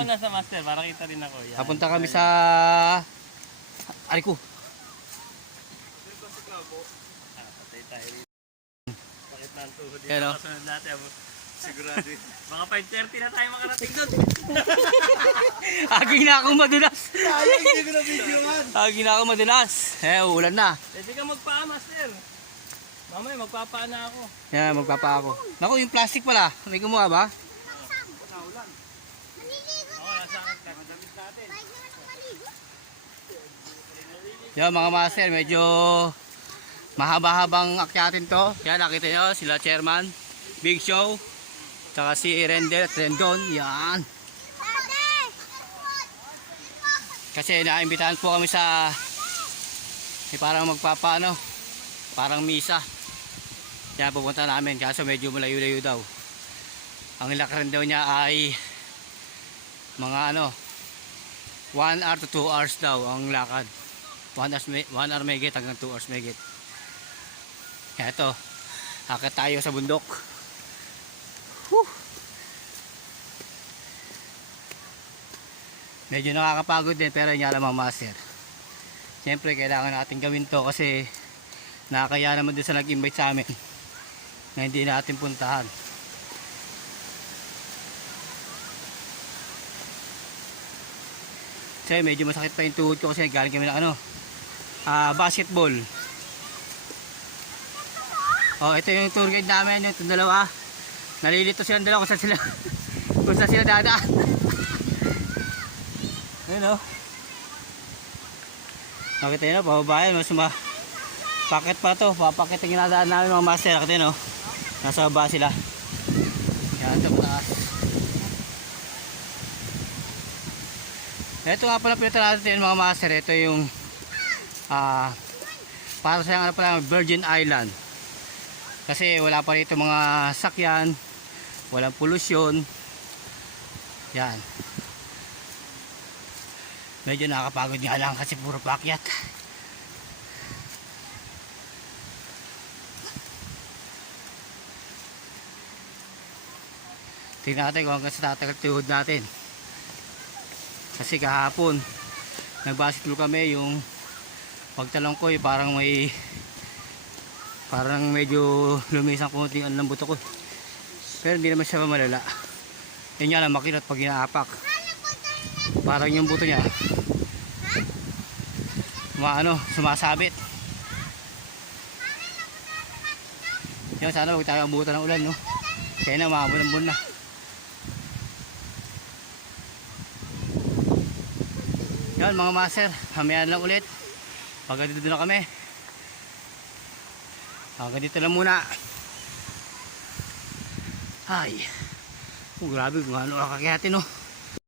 Yan. Ako na sa master para kita rin ako. Yan. Papunta kami sa Ariko. Patay tayo rin. Bakit na ang tuhod Yan, yung oh. kasunod natin? Sigurado. Baka 5:30 na tayo makarating doon. Aging na akong madulas. Sayang, hindi ko na videoan. Aging na akong madulas. Uulan na. Pwede ka magpaa, master. Mamaya magpapaa na ako. Yan, magpapa ako. Naku, yung plastic pala. May kumuha ba? Ako, nasa akin lang. Madamit natin. Yan mga master, medyo mahaba-habang akyatin to. Yan, nakita nyo, sila chairman, Big Show, tsaka si Rendon. Yan. Kasi naimbitahan po kami sa parang magpapaano, parang misa. Yan, pupunta namin, kaso medyo malayo-layo daw. Ang lakaran daw niya ay mga 1 hour to 2 hours daw ang lakad. 1 hour megit hanggang 2 hours megit. Kaya ito, akit tayo sa bundok. Whew. Medyo nakakapagod din pero yun alam ang master. Siyempre kailangan natin gawin to kasi nakakaya naman doon sa nag-invite sa amin na hindi natin puntahan. Kasi medyo masakit pa yung tuhod ko kasi galing kami ng basketball. Oh, ito yung tour guide namin, yung dalawa. Nalilito silang dalawa kung saan sila dadaan. Ayun oh. Nakita nyo, pababayan, pakit pa to, papakit yung ginadaan namin mga master. Nakita nyo, nasa baba sila. Yan, ito mataas. Ito nga pala pinunta natin mga master. Ito yung para sa pala Virgin Island. Kasi wala pa rito mga sakyan, walang polusyon. Yan. Medyo nakakapagod nga lang kasi puro pakyat. Tingnan natin kung hanggang sa tatagal tuhod natin. Kasi kahapon nagbasketball kami, yung pagtalong ko parang medyo lumisang konti ang buto ko. Pero hindi naman siya malala. Yan nga lang makinat pag inaapak. Parang yung buto niya sumasabit. Yan, sana huwag tayo abutan ng ulan, no? Kaya na maabon na. Yan mga master, hamayan lang ulit. Pagka dito na kami. Hanggang dito lang muna. Ay. Grabe kung ano kakakyatin, no?